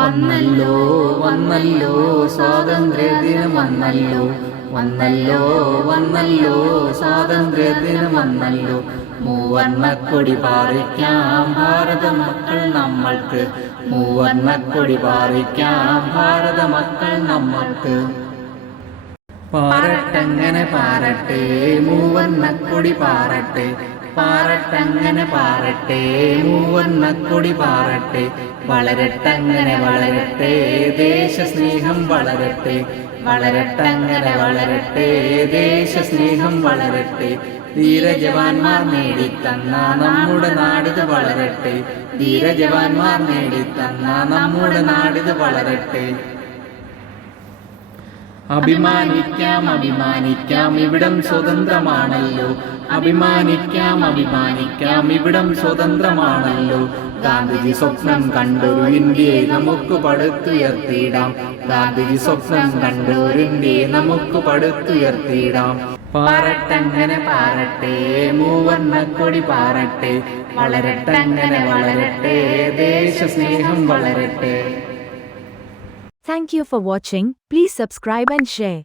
വന്നല്ലോ വന്നല്ലോ സ്വാതന്ത്ര്യദിനം വന്നല്ലോ വന്നല്ലോ വന്നല്ലോ സ്വാതന്ത്ര്യദിനം വന്നല്ലോ. മൂവർണ്ണക്കൊടി പാറിക്കാം ഭാരത മക്കൾ നമ്മൾക്ക്, മൂവർണ്ണക്കൊടി പാറിക്കാം ഭാരത മക്കൾ നമ്മൾക്ക്. പാറട്ടങ്ങനെ പാറട്ടെ മൂവർണ്ണക്കൊടി പാറട്ടെ, പാറട്ടങ്ങനെ പാറട്ടെ മൂവർണ്ണക്കൊടി പാറട്ടെ. വളരട്ടങ്ങനെ വളരട്ടെ ദേശസ്നേഹം വളരട്ടെ, വളരട്ടങ്ങനെ വളരട്ടെ ദേശസ്നേഹം വളരട്ടെ. ധീരജവാന്മാർ നേടിത്തന്ന നമ്മുടെ നാടിത് വളരട്ടെ, ധീരജവാന്മാർ നേടിത്തന്ന നമ്മുടെ നാടിത് വളരട്ടെ. അഭിമാനിക്കാം അഭിമാനിക്കാം ഇവിടം സ്വതന്ത്രമാണല്ലോ, അഭിമാനിക്കാം അഭിമാനിക്കാം ഇവിടം സ്വതന്ത്രമാണല്ലോ. ഗാന്ധിജി സ്വപ്നം കണ്ടൊരു ഇന്ത്യയെ നമുക്ക് പടുത്തുയർത്തിയിടാം, ഗാന്ധിജി സ്വപ്നം കണ്ടൊരു ഇന്ത്യയെ നമുക്ക് പടുത്തുയർത്തിയിടാം. പാറട്ടങ്ങനെ പാറട്ടെ മൂവർണ്ണക്കൊടി പാറട്ടെ, വളരട്ടങ്ങനെ വളരട്ടെ ദേശസ്നേഹം വളരട്ടെ. Thank you for watching. Please subscribe and share.